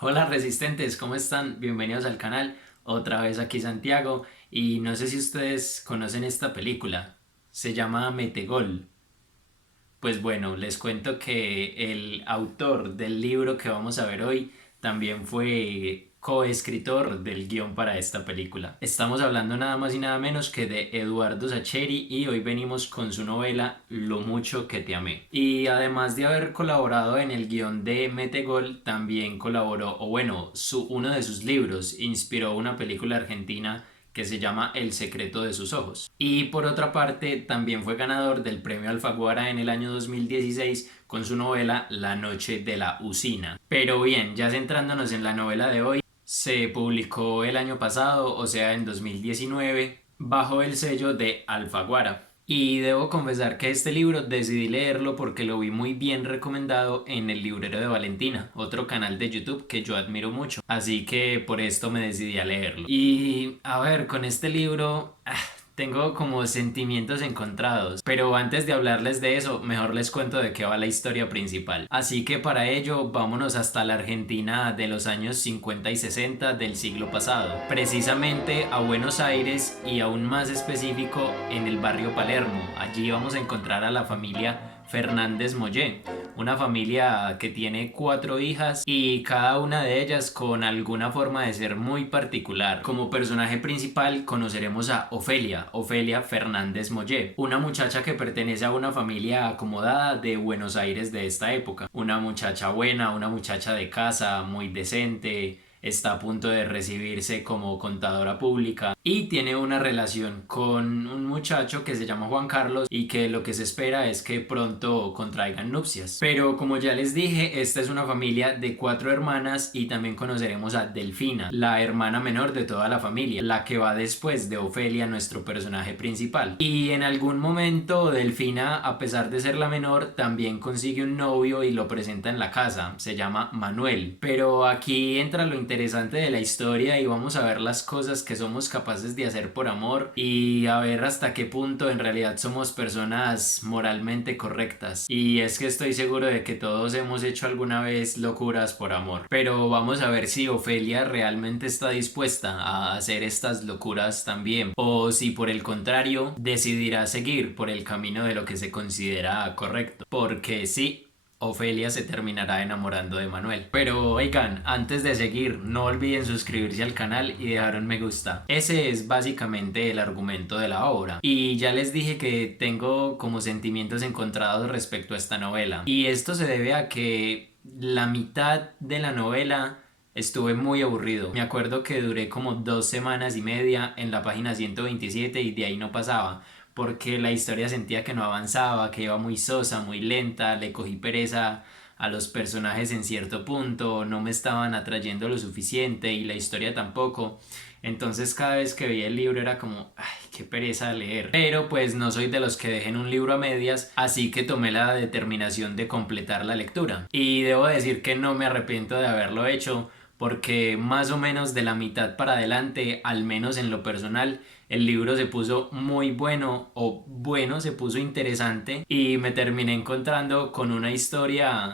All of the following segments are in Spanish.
Hola resistentes, ¿cómo están? Bienvenidos al canal, otra vez aquí Santiago y no sé si ustedes conocen esta película, se llama Metegol. Pues bueno, les cuento que el autor del libro que vamos a ver hoy también fue coescritor del guión para esta película. Estamos hablando nada más y nada menos que de Eduardo Sacheri y hoy venimos con su novela Lo mucho que te amé. Y además de haber colaborado en el guión de Metegol, también colaboró, o bueno, uno de sus libros inspiró una película argentina que se llama El secreto de sus ojos. Y por otra parte, también fue ganador del premio Alfaguara en el año 2016 con su novela La noche de la usina. Pero bien, ya centrándonos en la novela de hoy, se publicó el año pasado, o sea, en 2019, bajo el sello de Alfaguara. Y debo confesar que este libro decidí leerlo porque lo vi muy bien recomendado en El Librero de Valentina, otro canal de YouTube que yo admiro mucho. Así que por esto me decidí a leerlo. Y a ver, con este libro tengo como sentimientos encontrados, pero antes de hablarles de eso, mejor les cuento de qué va la historia principal. Así que para ello, vámonos hasta la Argentina de los años 50 y 60 del siglo pasado, precisamente a Buenos Aires y aún más específico en el barrio Palermo. Allí vamos a encontrar a la familia Fernández Mollé, una familia que tiene cuatro hijas y cada una de ellas con alguna forma de ser muy particular. Como personaje principal conoceremos a Ofelia Fernández Mollé, una muchacha que pertenece a una familia acomodada de Buenos Aires de esta época. Una muchacha buena, una muchacha de casa, muy decente, está a punto de recibirse como contadora pública y tiene una relación con un muchacho que se llama Juan Carlos y que lo que se espera es que pronto contraigan nupcias. Pero como ya les dije, esta es una familia de cuatro hermanas y también conoceremos a Delfina, la hermana menor de toda la familia, la que va después de Ofelia, nuestro personaje principal. Y en algún momento Delfina, a pesar de ser la menor, también consigue un novio y lo presenta en la casa, se llama Manuel. Pero aquí entra lo interesante de la historia y vamos a ver las cosas que somos capaces de hacer por amor y a ver hasta qué punto en realidad somos personas moralmente correctas. Y es que estoy seguro de que todos hemos hecho alguna vez locuras por amor. Pero vamos a ver si Ofelia realmente está dispuesta a hacer estas locuras también o si por el contrario decidirá seguir por el camino de lo que se considera correcto. Porque sí, Ofelia se terminará enamorando de Manuel. Pero oigan, antes de seguir, no olviden suscribirse al canal y dejar un me gusta. Ese es básicamente el argumento de la obra. Y ya les dije que tengo como sentimientos encontrados respecto a esta novela. Y esto se debe a que la mitad de la novela estuve muy aburrido. Me acuerdo que duré como 2 semanas y media en la página 127 y de ahí no pasaba porque la historia sentía que no avanzaba, que iba muy sosa, muy lenta, le cogí pereza a los personajes en cierto punto, no me estaban atrayendo lo suficiente y la historia tampoco. Entonces cada vez que veía el libro era como, ay, qué pereza leer. Pero pues no soy de los que dejen un libro a medias, así que tomé la determinación de completar la lectura. Y debo decir que no me arrepiento de haberlo hecho, porque más o menos de la mitad para adelante, al menos en lo personal, el libro se puso muy bueno o bueno, se puso interesante y me terminé encontrando con una historia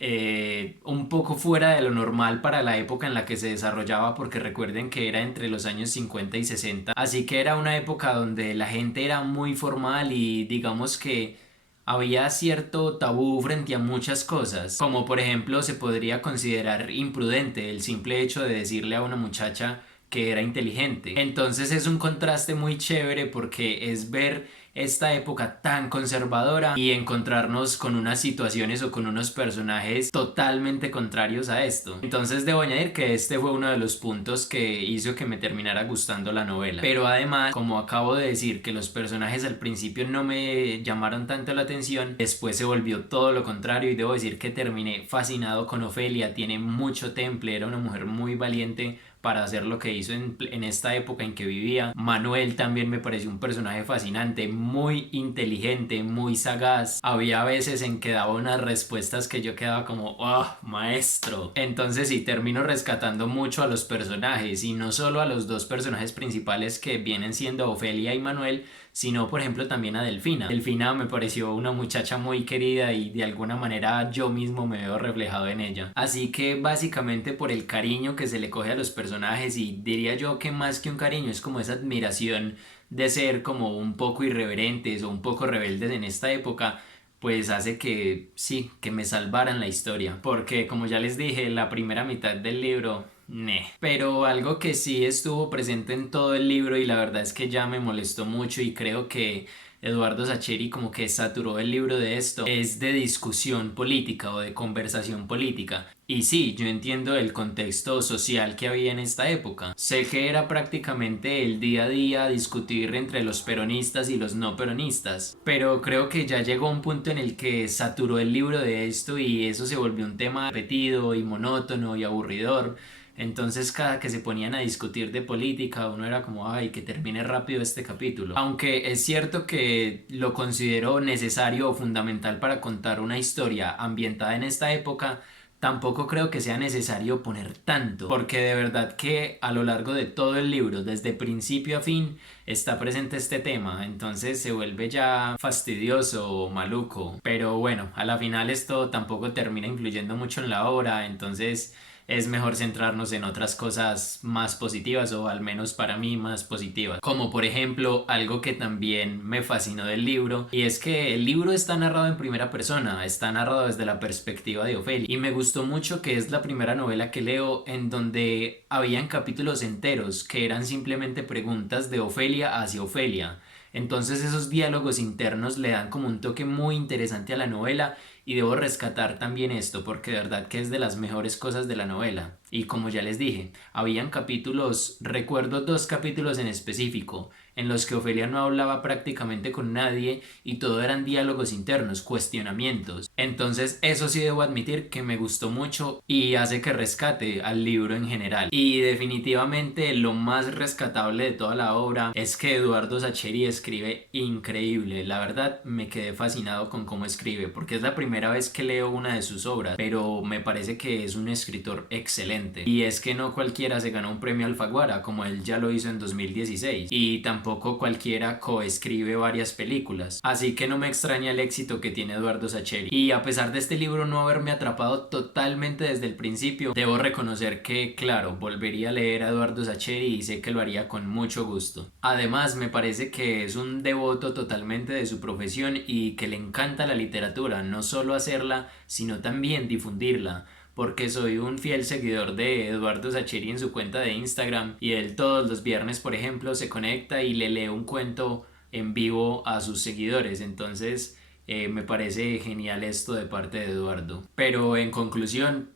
un poco fuera de lo normal para la época en la que se desarrollaba, porque recuerden que era entre los años 50 y 60, así que era una época donde la gente era muy formal y digamos que había cierto tabú frente a muchas cosas, como por ejemplo se podría considerar imprudente el simple hecho de decirle a una muchacha que era inteligente. Entonces es un contraste muy chévere porque es ver esta época tan conservadora y encontrarnos con unas situaciones o con unos personajes totalmente contrarios a esto. Entonces debo añadir que este fue uno de los puntos que hizo que me terminara gustando la novela. Pero además, como acabo de decir que los personajes al principio no me llamaron tanto la atención, después se volvió todo lo contrario y debo decir que terminé fascinado con Ofelia. Tiene mucho temple, era una mujer muy valiente para hacer lo que hizo en esta época en que vivía. Manuel también me pareció un personaje fascinante, muy inteligente, muy sagaz. Había veces en que daba unas respuestas que yo quedaba como, oh, maestro. Entonces sí, termino rescatando mucho a los personajes y no solo a los dos personajes principales que vienen siendo Ofelia y Manuel, sino por ejemplo también a Delfina. Delfina me pareció una muchacha muy querida y de alguna manera yo mismo me veo reflejado en ella. Así que básicamente por el cariño que se le coge a los personajes, y diría yo que más que un cariño es como esa admiración de ser como un poco irreverentes o un poco rebeldes en esta época, pues hace que sí, que me salvaran la historia. Porque como ya les dije, la primera mitad del libro, ne. Pero algo que sí estuvo presente en todo el libro y la verdad es que ya me molestó mucho y creo que Eduardo Sacheri como que saturó el libro de esto, es de discusión política o de conversación política. Y sí, yo entiendo el contexto social que había en esta época. Sé que era prácticamente el día a día discutir entre los peronistas y los no peronistas, pero creo que ya llegó un punto en el que saturó el libro de esto y eso se volvió un tema repetido y monótono y aburridor. Entonces cada que se ponían a discutir de política uno era como, ay, que termine rápido este capítulo. Aunque es cierto que lo considero necesario o fundamental para contar una historia ambientada en esta época, tampoco creo que sea necesario poner tanto, porque de verdad que a lo largo de todo el libro, desde principio a fin, está presente este tema, entonces se vuelve ya fastidioso o maluco. Pero bueno, a la final esto tampoco termina influyendo mucho en la obra, entonces es mejor centrarnos en otras cosas más positivas, o al menos para mí más positivas, como por ejemplo algo que también me fascinó del libro, y es que el libro está narrado en primera persona, está narrado desde la perspectiva de Ofelia, y me gustó mucho que es la primera novela que leo en donde habían capítulos enteros que eran simplemente preguntas de Ofelia hacia Ofelia. Entonces esos diálogos internos le dan como un toque muy interesante a la novela, y debo rescatar también esto porque de verdad que es de las mejores cosas de la novela. Y como ya les dije, habían capítulos, recuerdo dos capítulos en específico, en los que Ofelia no hablaba prácticamente con nadie y todo eran diálogos internos, cuestionamientos. Entonces eso sí debo admitir que me gustó mucho y hace que rescate al libro en general. Y definitivamente lo más rescatable de toda la obra es que Eduardo Sacheri escribe increíble. La verdad me quedé fascinado con cómo escribe porque es la primera vez que leo una de sus obras, pero me parece que es un escritor excelente. Y es que no cualquiera se gana un premio Alfaguara como él ya lo hizo en 2016, y tampoco cualquiera coescribe varias películas, así que no me extraña el éxito que tiene Eduardo Sacheri. Y a pesar de este libro no haberme atrapado totalmente desde el principio, debo reconocer que claro, volvería a leer a Eduardo Sacheri y sé que lo haría con mucho gusto. Además me parece que es un devoto totalmente de su profesión y que le encanta la literatura, no solo hacerla sino también difundirla, porque soy un fiel seguidor de Eduardo Sacheri en su cuenta de Instagram, y él todos los viernes por ejemplo se conecta y le lee un cuento en vivo a sus seguidores. Entonces me parece genial esto de parte de Eduardo. Pero en conclusión,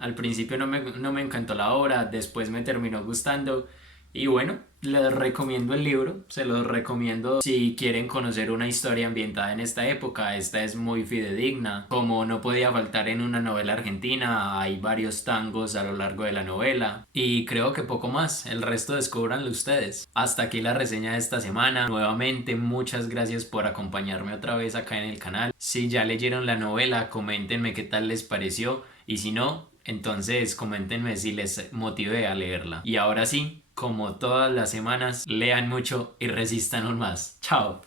al principio no me encantó la obra, después me terminó gustando y bueno, les recomiendo el libro, se los recomiendo si quieren conocer una historia ambientada en esta época. Esta es muy fidedigna, como no podía faltar en una novela argentina, hay varios tangos a lo largo de la novela y creo que poco más, el resto descúbranlo ustedes. Hasta aquí la reseña de esta semana. Nuevamente muchas gracias por acompañarme otra vez acá en el canal. Si ya leyeron la novela, coméntenme qué tal les pareció, y si no, entonces coméntenme si les motivé a leerla. Y ahora sí, como todas las semanas, lean mucho y resistan aún más. Chao.